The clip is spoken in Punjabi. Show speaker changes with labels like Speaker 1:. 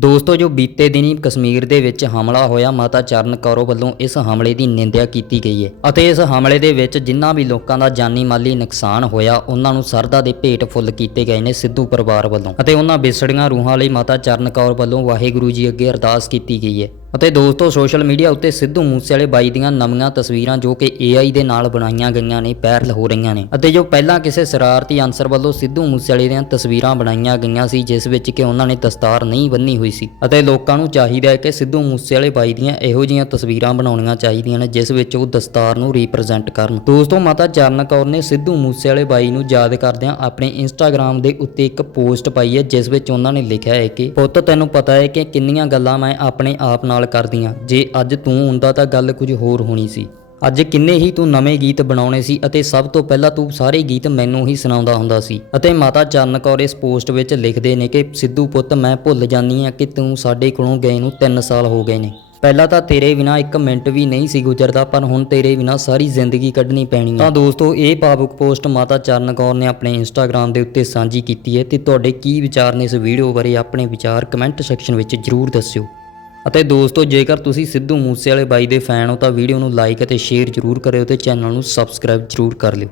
Speaker 1: ਦੋਸਤੋ, ਜੋ ਬੀਤੇ ਦਿਨੀ ਕਸ਼ਮੀਰ ਦੇ ਵਿੱਚ ਹਮਲਾ ਹੋਇਆ, ਮਾਤਾ ਚਰਨ ਕੌਰ ਵੱਲੋਂ ਇਸ ਹਮਲੇ ਦੀ ਨਿੰਦਿਆ ਕੀਤੀ ਗਈ ਹੈ। ਅਤੇ ਇਸ ਹਮਲੇ ਦੇ ਵਿੱਚ ਜਿਨ੍ਹਾਂ ਵੀ ਲੋਕਾਂ ਦਾ ਜਾਨੀ ਮਾਲੀ ਨੁਕਸਾਨ ਹੋਇਆ, ਉਹਨਾਂ ਨੂੰ ਸਰਦਾ ਦੇ ਭੇਟ ਫੁੱਲ ਕੀਤੇ ਗਏ ਨੇ ਸਿੱਧੂ ਪਰਿਵਾਰ ਵੱਲੋਂ। ਅਤੇ ਉਹਨਾਂ ਵਿਛੜੀਆਂ ਰੂਹਾਂ ਲਈ ਮਾਤਾ ਚਰਨ ਕੌਰ ਵੱਲੋਂ ਵਾਹਿਗੁਰੂ ਜੀ ਅੱਗੇ ਅਰਦਾਸ ਕੀਤੀ ਗਈ ਹੈ। ਅਤੇ ਦੋਸਤੋ, ਸੋਸ਼ਲ ਮੀਡੀਆ ਉੱਤੇ ਸਿੱਧੂ ਮੂਸੇਵਾਲੇ ਬਾਈ ਦੀਆਂ ਨਵੀਆਂ ਤਸਵੀਰਾਂ ਜੋ ਕਿ AI ਦੇ ਨਾਲ ਬਣਾਈਆਂ ਗਈਆਂ ਨੇ ਵਾਇਰਲ ਹੋ ਰਹੀਆਂ ਨੇ। ਅਤੇ ਜੋ ਪਹਿਲਾਂ ਕਿਸੇ ਸ਼ਰਾਰਤੀ ਅਨਸਰ ਵੱਲੋਂ ਸਿੱਧੂ ਮੂਸੇਵਾਲੇ ਦੀਆਂ ਤਸਵੀਰਾਂ ਬਣਾਈਆਂ ਗਈਆਂ ਸੀ, ਜਿਸ ਵਿੱਚ ਕਿ ਉਹਨਾਂ ਨੇ ਦਸਤਾਰ ਨਹੀਂ ਬੰਨੀ ਹੋਈ ਸੀ। ਅਤੇ ਲੋਕਾਂ ਨੂੰ ਚਾਹੀਦਾ ਹੈ ਕਿ ਸਿੱਧੂ ਮੂਸੇਵਾਲੇ ਬਾਈ ਦੀਆਂ ਇਹੋ ਜਿਹੀਆਂ ਤਸਵੀਰਾਂ ਬਣਾਉਣੀਆਂ ਚਾਹੀਦੀਆਂ ਨੇ, ਜਿਸ ਵਿੱਚ ਉਹ ਦਸਤਾਰ ਨੂੰ ਰਿਪਰੈਜ਼ੈਂਟ ਕਰਨ। ਦੋਸਤੋ, ਮਾਤਾ ਚਰਨ ਕੌਰ ਨੇ ਸਿੱਧੂ ਮੂਸੇਵਾਲੇ ਬਾਈ ਨੂੰ ਯਾਦ ਕਰਦਿਆਂ ਆਪਣੇ ਇੰਸਟਾਗ੍ਰam ਦੇ ਉੱਤੇ ਇੱਕ ਪੋਸਟ ਪਾਈ ਹੈ, ਜਿਸ ਵਿੱਚ ਉਹਨਾਂ ਨੇ ਲਿਖਿਆ ਹੈ ਕਿ, ਪੁੱਤ, ਤੈਨੂੰ ਪਤਾ ਹੈ ਕਿ ਕਿੰਨੀਆਂ ਗੱਲਾਂ ਮੈਂ ਆਪਣੇ ਆਪ ਨਾਲ ਨਾਲ ਕਰਦੀਆਂ। ਜੇ ਅੱਜ ਤੂੰ ਹੁੰਦਾ ਤਾਂ ਗੱਲ ਕੁਝ ਹੋਰ ਹੋਣੀ ਸੀ। ਅੱਜ ਕਿੰਨੇ ਹੀ ਤੂੰ ਨਵੇਂ ਗੀਤ ਬਣਾਉਣੇ ਸੀ ਅਤੇ ਸਭ ਤੋਂ ਪਹਿਲਾਂ ਤੂੰ ਸਾਰੇ ਗੀਤ ਮੈਨੂੰ ਹੀ ਸੁਣਾਉਂਦਾ ਹੁੰਦਾ ਸੀ। ਅਤੇ ਮਾਤਾ ਚਰਨ ਕੌਰ ਇਸ ਪੋਸਟ ਵਿੱਚ ਲਿਖਦੇ ਨੇ ਕਿ, ਸਿੱਧੂ ਪੁੱਤ, ਮੈਂ ਭੁੱਲ ਜਾਨੀ ਆ ਕਿ ਤੂੰ ਸਾਡੇ ਕੋਲੋਂ ਗਏ ਨੂੰ 3 ਸਾਲ ਹੋ ਗਏ ਨੇ। ਪਹਿਲਾਂ ਤਾਂ ਤੇਰੇ ਬਿਨਾ ਇੱਕ ਮਿੰਟ ਵੀ ਨਹੀਂ ਸੀ ਗੁਜ਼ਰਦਾ, ਪਰ ਹੁਣ ਤੇਰੇ ਬਿਨਾ ਸਾਰੀ ਜ਼ਿੰਦਗੀ ਕੱਢਣੀ ਪੈਣੀ ਹੈ। ਤਾਂ ਦੋਸਤੋ, ਇਹ ਭਾਵੁਕ ਪੋਸਟ ਮਾਤਾ ਚਰਨ ਕੌਰ ਨੇ ਆਪਣੇ ਇੰਸਟਾਗ੍ਰam ਦੇ ਉੱਤੇ ਸਾਂਝੀ ਕੀਤੀ ਹੈ ਤੇ ਤੁਹਾਡੇ ਕੀ ਵਿਚਾਰ ਨੇ ਇਸ ਵੀਡੀਓ ਬਾਰੇ ਆਪਣੇ ਵਿਚਾਰ ਕਮੈਂਟ ਸੈਕਸ਼ਨ ਵਿੱਚ ਜਰੂਰ ਦੱਸਿਓ। ਅਤੇ ਦੋਸਤੋ, ਜੇਕਰ ਤੁਸੀਂ ਸਿੱਧੂ ਮੂਸੇਵਾਲੇ ਬਾਈ ਦੇ ਫੈਨ ਹੋ, ਤਾਂ ਵੀਡੀਓ ਨੂੰ ਲਾਈਕ ਅਤੇ ਸ਼ੇਅਰ ਜਰੂਰ ਕਰਿਓ ਤੇ ਚੈਨਲ ਨੂੰ ਸਬਸਕ੍ਰਾਈਬ ਜਰੂਰ ਕਰ ਲਿਓ।